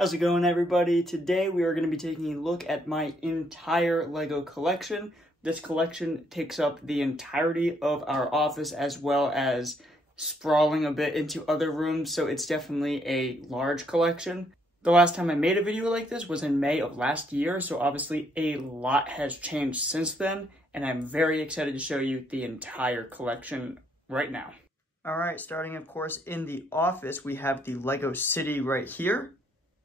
How's it going, everybody? Today we are going to be taking a look at my entire LEGO collection. This collection takes up the entirety of our office as well as sprawling a bit into other rooms, so it's definitely a large collection. The last time I made a video like this was in May of last year, so obviously a lot has changed since then, and I'm very excited to show you the entire collection right now. Alright, starting of course in the office, we have the LEGO City right here.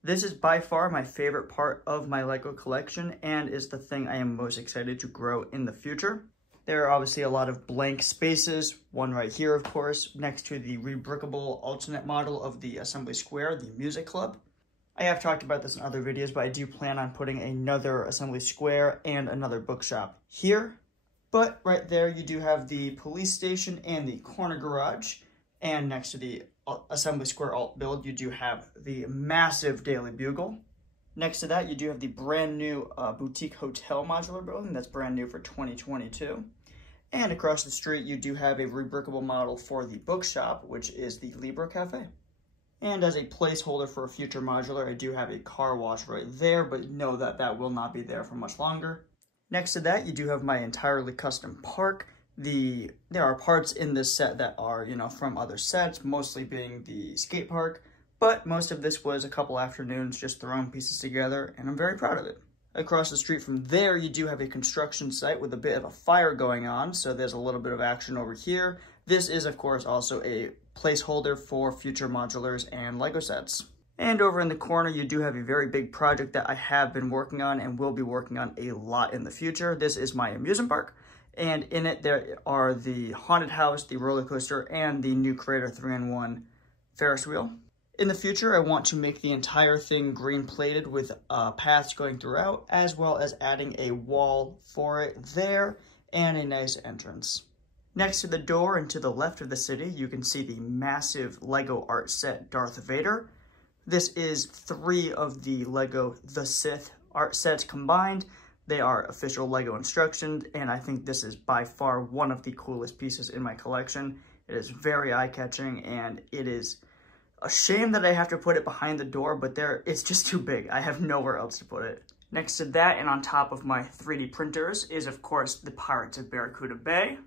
This is by far my favorite part of my LEGO collection and is the thing I am most excited to grow in the future. There are obviously a lot of blank spaces, one right here of course, next to the rebrickable alternate model of the Assembly Square, the Music Club. I have talked about this in other videos, but I do plan on putting another Assembly Square and another bookshop here. But right there you do have the police station and the corner garage, and next to the Assembly Square alt build, you do have the massive Daily Bugle. Next to that, you do have the brand new boutique hotel modular building that's brand new for 2022. And across the street, you do have a rebrickable model for the bookshop, which is the Libra Cafe. And as a placeholder for a future modular, I do have a car wash right there, but know that that will not be there for much longer. Next to that, you do have my entirely custom park. There are parts in this set that are, from other sets, mostly being the skate park, but most of this was a couple afternoons just throwing pieces together, and I'm very proud of it. Across the street from there, you do have a construction site with a bit of a fire going on, so there's a little bit of action over here. This is, of course, also a placeholder for future modulars and LEGO sets. And over in the corner, you do have a very big project that I have been working on and will be working on a lot in the future. This is my amusement park. And in it, there are the haunted house, the roller coaster, and the new Creator 3-in-1 Ferris wheel. In the future, I want to make the entire thing green plated with paths going throughout, as well as adding a wall for it there and a nice entrance. Next to the door and to the left of the city, you can see the massive LEGO art set Darth Vader. This is 3 of the LEGO The Sith art sets combined. They are official LEGO instructions, and I think this is by far one of the coolest pieces in my collection. It is very eye-catching, and it is a shame that I have to put it behind the door, but it's just too big. I have nowhere else to put it. Next to that, and on top of my 3D printers, is of course the Pirates of Barracuda Bay.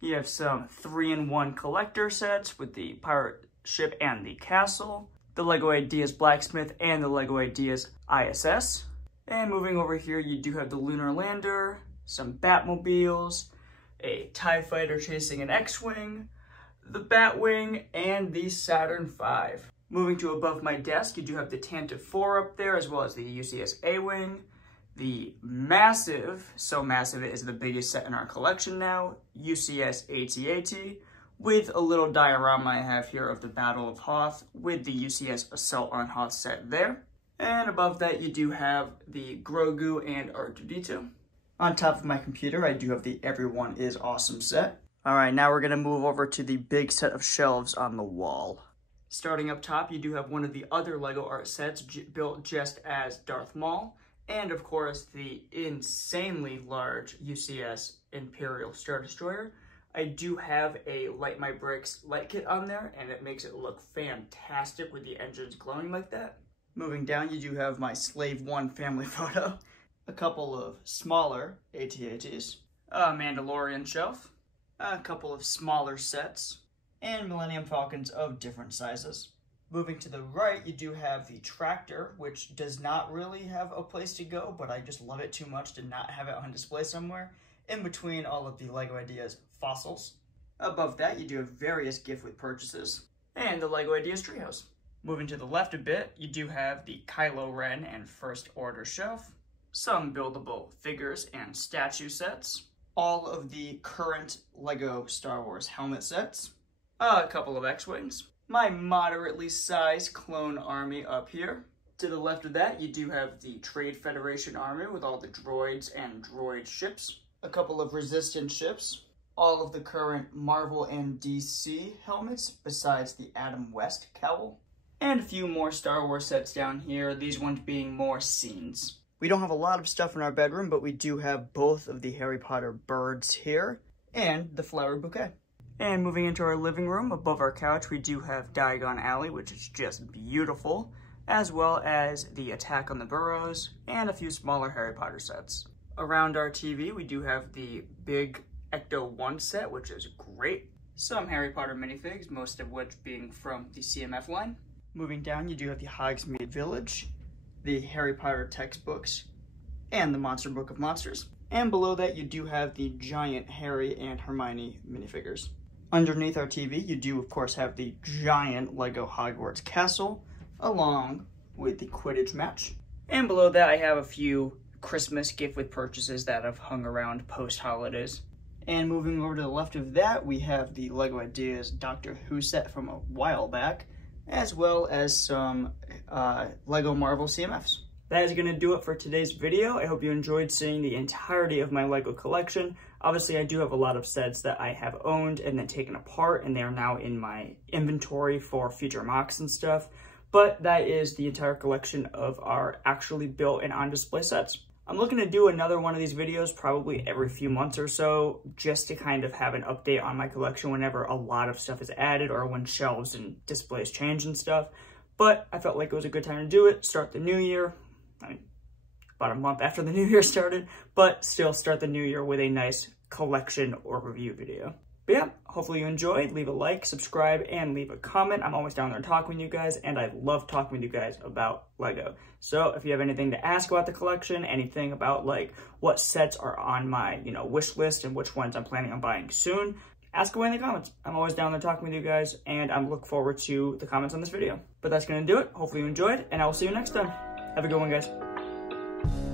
You have some 3-in-1 collector sets with the pirate ship and the castle, the LEGO Ideas Blacksmith, and the LEGO Ideas ISS. And moving over here, you do have the Lunar Lander, some Batmobiles, a TIE Fighter chasing an X-Wing, the Batwing, and the Saturn V. Moving to above my desk, you do have the Tantive 4 up there, as well as the UCS A-Wing, the massive, so massive it is the biggest set in our collection now, UCS AT-AT, with a little diorama I have here of the Battle of Hoth, with the UCS Assault on Hoth set there. And above that, you do have the Grogu and R2-D2. On top of my computer, I do have the Everyone is Awesome set. Alright, now we're going to move over to the big set of shelves on the wall. Starting up top, you do have one of the other LEGO art sets built just as Darth Maul. And of course, the insanely large UCS Imperial Star Destroyer. I do have a Light My Bricks light kit on there, and it makes it look fantastic with the engines glowing like that. Moving down, you do have my Slave 1 family photo, a couple of smaller AT-ATs, a Mandalorian shelf, a couple of smaller sets, and Millennium Falcons of different sizes. Moving to the right, you do have the tractor, which does not really have a place to go, but I just love it too much to not have it on display somewhere, in between all of the LEGO Ideas fossils. Above that, you do have various gift with purchases, and the LEGO Ideas Treehouse. Moving to the left a bit, you do have the Kylo Ren and First Order shelf, some buildable figures and statue sets, all of the current LEGO Star Wars helmet sets, a couple of X-Wings, my moderately sized clone army up here. To the left of that, you do have the Trade Federation army with all the droids and droid ships, a couple of Resistance ships, all of the current Marvel and DC helmets besides the Adam West cowl, and a few more Star Wars sets down here, these ones being more scenes. We don't have a lot of stuff in our bedroom, but we do have both of the Harry Potter birds here, and the flower bouquet. And moving into our living room, above our couch, we do have Diagon Alley, which is just beautiful. as well as the Attack on the Burrows, and a few smaller Harry Potter sets. Around our TV, we do have the big Ecto-1 set, which is great. Some Harry Potter minifigs, most of which being from the CMF line. Moving down, you do have the Hogsmeade Village, the Harry Potter textbooks, and the Monster Book of Monsters. And below that, you do have the giant Harry and Hermione minifigures. Underneath our TV, you do, of course, have the giant Lego Hogwarts Castle, along with the Quidditch match. And below that, I have a few Christmas gift with purchases that have hung around post-holidays. And moving over to the left of that, we have the LEGO Ideas Doctor Who set from a while back, as well as some LEGO Marvel CMFs. That is going to do it for today's video. I hope you enjoyed seeing the entirety of my LEGO collection. Obviously, I do have a lot of sets that I have owned and then taken apart, and they are now in my inventory for future mocks and stuff. But that is the entire collection of our actually built and on-display sets. I'm looking to do another one of these videos probably every few months or so, just to kind of have an update on my collection whenever a lot of stuff is added or when shelves and displays change and stuff. But I felt like it was a good time to do it, start the new year. I mean, about a month after the new year started, but still start the new year with a nice collection or review video. But yeah, hopefully you enjoyed. Leave a like, subscribe, and leave a comment. I'm always down there talking with you guys, and I love talking with you guys about LEGO. So if you have anything to ask about the collection, anything about like what sets are on my, wish list and which ones I'm planning on buying soon, ask away in the comments. I'm always down there talking with you guys, and I look forward to the comments on this video. But that's going to do it. Hopefully you enjoyed, and I will see you next time. Have a good one, guys.